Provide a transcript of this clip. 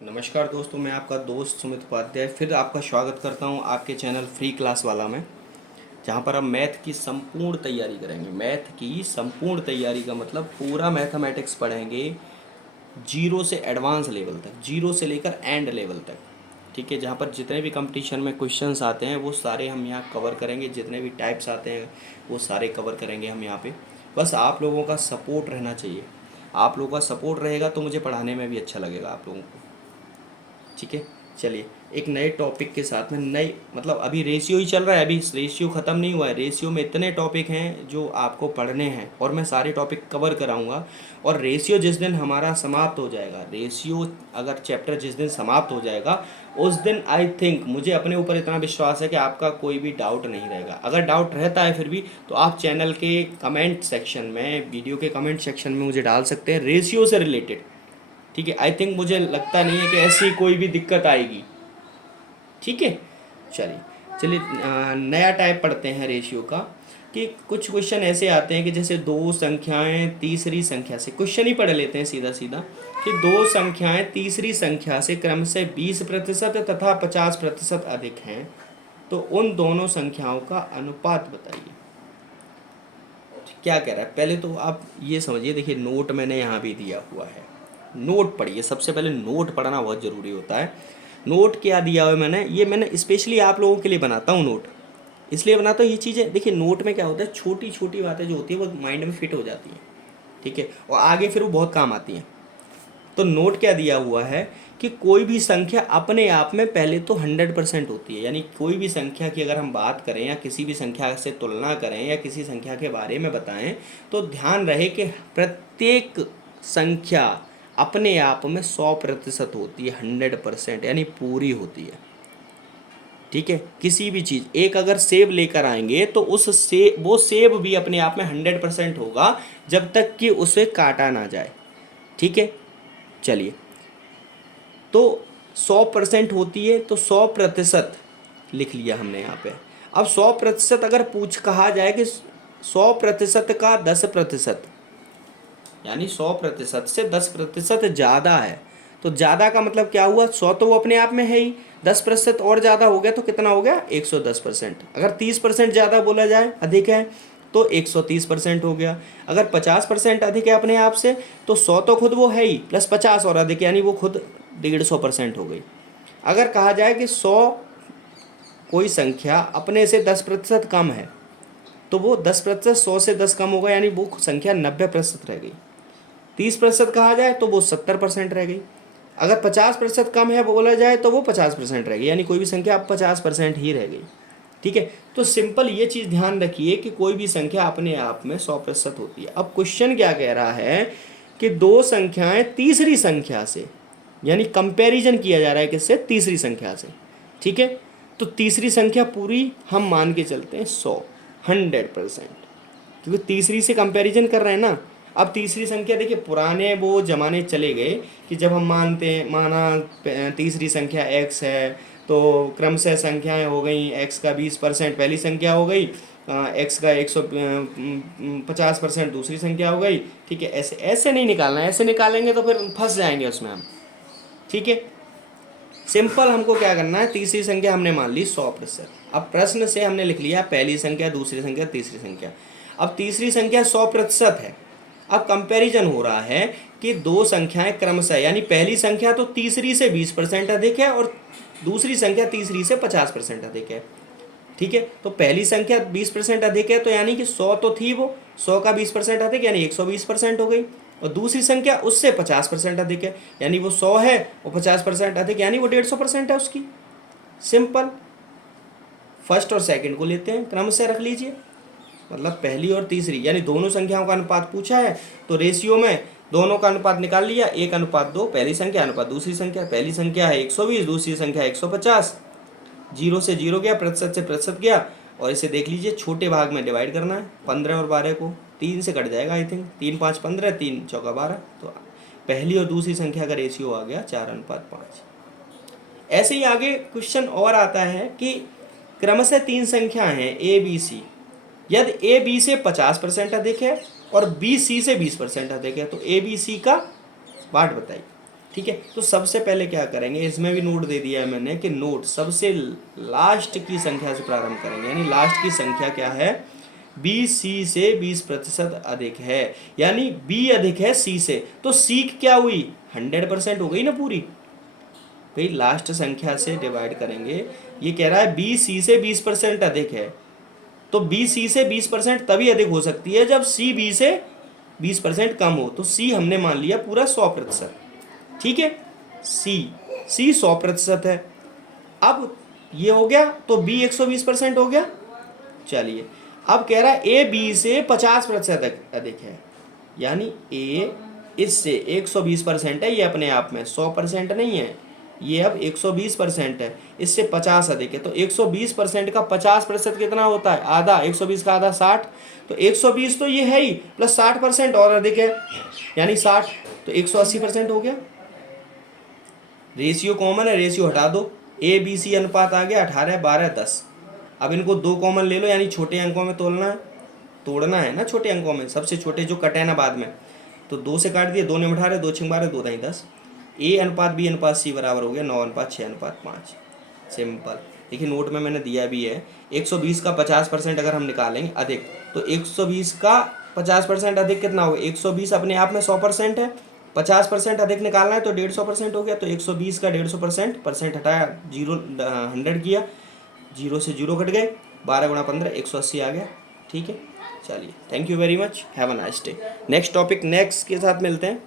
नमस्कार दोस्तों, मैं आपका दोस्त सुमित उपाध्याय फिर आपका स्वागत करता हूं आपके चैनल फ्री क्लास वाला में, जहां पर हम मैथ की संपूर्ण तैयारी करेंगे। मैथ की संपूर्ण तैयारी का मतलब पूरा मैथमेटिक्स पढ़ेंगे, जीरो से एडवांस लेवल तक, जीरो से लेकर एंड लेवल तक। ठीक है, जहाँ पर जितने भी कंपटीशन में क्वेश्चंस आते हैं वो सारे हम यहाँ कवर करेंगे, जितने भी टाइप्स आते हैं वो सारे कवर करेंगे हम यहाँ पे। बस आप लोगों का सपोर्ट रहना चाहिए। आप लोगों का सपोर्ट रहेगा तो मुझे पढ़ाने में भी अच्छा लगेगा आप लोगों को। ठीक है, चलिए एक नए टॉपिक के साथ में नए मतलब अभी रेशियो ही चल रहा है, अभी रेशियो ख़त्म नहीं हुआ है। रेशियो में इतने टॉपिक हैं जो आपको पढ़ने हैं और मैं सारे टॉपिक कवर कराऊंगा। और रेशियो जिस दिन हमारा समाप्त हो जाएगा, रेशियो अगर चैप्टर जिस दिन समाप्त हो जाएगा उस दिन आई थिंक, मुझे अपने ऊपर इतना विश्वास है कि आपका कोई भी डाउट नहीं रहेगा। अगर डाउट रहता है फिर भी तो आप चैनल के कमेंट सेक्शन में, वीडियो के कमेंट सेक्शन में मुझे डाल सकते हैं रेशियो से रिलेटेड। ठीक है, आई थिंक मुझे लगता नहीं है कि ऐसी कोई भी दिक्कत आएगी। ठीक है, चलिए चलिए नया टाइप पढ़ते हैं रेशियो का। कि कुछ क्वेश्चन ऐसे आते हैं कि जैसे दो संख्याएं तीसरी संख्या से, क्वेश्चन ही पढ़ लेते हैं सीधा सीधा, कि दो संख्याएं तीसरी संख्या से क्रम से 20% तथा 50% अधिक हैं, तो उन दोनों संख्याओं का अनुपात बताइए। क्या कह रहा है, पहले तो आप ये समझिए। देखिए नोट मैंने यहाँ भी दिया हुआ है, नोट पढ़िए। सबसे पहले नोट पढ़ना बहुत ज़रूरी होता है। नोट क्या दिया हुआ है मैंने, ये मैंने स्पेशली आप लोगों के लिए बनाता हूँ नोट, इसलिए बनाता हूँ ये चीज़ें। देखिए नोट में क्या होता है, छोटी छोटी बातें जो होती है वो माइंड में फिट हो जाती हैं। ठीक है, और आगे फिर वो बहुत काम आती हैं। तो नोट क्या दिया हुआ है कि कोई भी संख्या अपने आप में पहले तो 100% होती है। यानी कोई भी संख्या की अगर हम बात करें या किसी भी संख्या से तुलना करें या किसी संख्या के बारे में बताएं, तो ध्यान रहे कि प्रत्येक संख्या अपने आप में 100% होती है, 100%, यानी पूरी होती है। ठीक है, किसी भी चीज़, एक अगर सेब लेकर आएंगे तो वो सेब भी अपने आप में 100% होगा जब तक कि उसे काटा ना जाए। ठीक है, चलिए, तो 100% होती है तो 100% लिख लिया हमने यहाँ पे। अब 100% अगर कहा जाए कि 100% का 10%, यानी 100% से 10% ज़्यादा है, तो ज़्यादा का मतलब क्या हुआ, 100 तो वो अपने आप में है ही, 10% और ज़्यादा हो गया तो कितना हो गया, 110%। अगर 30% ज़्यादा बोला जाए, अधिक है, तो 130% हो गया। अगर 50% अधिक है अपने आप से, तो 100 तो खुद वो है ही, प्लस 50 और अधिक, यानी वो खुद 150% हो गई। अगर कहा जाए कि 100 कोई संख्या अपने से 10% कम है, तो वो 10%, 100 से 10 कम होगा, यानी वो संख्या 90% रह गई। 30% कहा जाए तो वो 70% रह गई। अगर 50% कम है बोला जाए तो वो 50% रह गई, यानी कोई भी संख्या अब 50% ही रह गई। ठीक है, तो सिंपल ये चीज़ ध्यान रखिए कि कोई भी संख्या अपने आप में 100% होती है। अब क्वेश्चन क्या कह रहा है कि दो संख्याएं तीसरी संख्या से, यानी कंपैरिजन किया जा रहा है किससे, तीसरी संख्या से। ठीक है, तो तीसरी संख्या पूरी हम मान के चलते हैं 100%, क्योंकि तीसरी से कंपैरिजन कर रहे हैं ना। अब तीसरी संख्या देखिए, पुराने वो जमाने चले गए कि जब हम तीसरी संख्या x है, तो क्रमशः संख्याएं हो गई, x का 20% पहली संख्या हो गई, x का 150% दूसरी संख्या हो गई। ठीक है, ऐसे ऐसे नहीं निकालना है, ऐसे निकालेंगे तो फिर फंस जाएंगे उसमें हम। ठीक है, सिंपल हमको क्या करना है, तीसरी संख्या हमने मान ली 100%। अब प्रश्न से हमने लिख लिया पहली संख्या, दूसरी संख्या, तीसरी संख्या। अब तीसरी संख्या 100% है। अब कंपैरिजन हो रहा है कि दो संख्याएं क्रमशः, यानी पहली संख्या तो तीसरी से 20% अधिक है और दूसरी संख्या तीसरी से 50% अधिक है। ठीक है, तो पहली संख्या 20% अधिक है, तो यानी कि 100 तो थी वो, 100 का 20% अधिक यानी 120% हो गई। और दूसरी संख्या उससे 50% अधिक है, यानी वो 100 है और 50% अधिक, यानी वो 150% है उसकी। सिंपल, फर्स्ट और सेकंड को लेते हैं, क्रम से रख लीजिए। मतलब पहली और तीसरी, यानी दोनों संख्याओं का अनुपात पूछा है, तो रेशियो में दोनों का अनुपात निकाल लिया, 1:2, पहली संख्या अनुपात दूसरी संख्या। पहली संख्या है 120, दूसरी संख्या 150। जीरो से जीरो गया, प्रतिशत से प्रतिशत गया, और इसे देख लीजिए छोटे भाग में डिवाइड करना है। 15 और 12 को 3 से कट जाएगा आई थिंक, 3 5 15, 3 चौका 12, तो पहली और दूसरी संख्या का रेशियो आ गया 4:5। ऐसे ही आगे क्वेश्चन और आता है कि क्रमशः तीन संख्या हैं ए बी सी, यदि ए बी से 50% अधिक है और बी सी से 20% अधिक है, तो ए बी सी का वाट बताइए। ठीक है, तो सबसे पहले क्या करेंगे, इसमें भी नोट दे दिया है मैंने कि नोट सबसे लास्ट की संख्या से प्रारंभ करेंगे, यानी लास्ट की संख्या क्या है, बी सी से 20% अधिक है, यानी बी अधिक है सी से, तो सी क्या हुई, 100% हो गई ना पूरी भाई। लास्ट संख्या से डिवाइड करेंगे, ये कह रहा है बी सी से 20% अधिक है, तो बी सी से 20% तभी अधिक हो सकती है जब सी बी से 20% कम हो, तो सी हमने मान लिया पूरा 100%। ठीक है, सी 100% है। अब ये हो गया, तो बी 120% हो गया। चलिए, अब कह रहा है ए बी से 50% अधिक है, यानी ए इससे 120% है, ये अपने आप में 100% नहीं है, ये अब 120% है, इससे 50 अधिक है, तो 120% का 50% कितना होता है, आधा, 120 का आधा 60, तो 120 तो ये है ही, प्लस 60% और अधिक है, यानी 60, तो 180% हो गया। रेशियो कॉमन है, रेशियो हटा दो, ए बी सी अनुपात आ गया 18 12 10। अब इनको दो कॉमन ले लो, यानी छोटे अंकों में तोड़ना है ना, छोटे अंकों में सबसे छोटे जो कटे ना बाद में, तो 2 से काट दिए, 2 ने 18, 2 6 12, 2 दाई 10। ए अनुपात बी अनुपात सी बराबर हो गया 9:6:5। सिंपल। देखिए नोट में मैंने दिया भी है, 120 का 50% अगर हम निकालेंगे अधिक, तो 120 का 50% अधिक कितना होगा, 120 अपने आप में 100% है, 50% अधिक निकालना है तो 150% हो गया, तो 120 का 150%, परसेंट हटाया, 100 किया, 0 से 0 कट गए, 12 × 15 180 आ गया। ठीक है, चलिए, thank you very much, have a nice day. Next topic next के साथ मिलते हैं।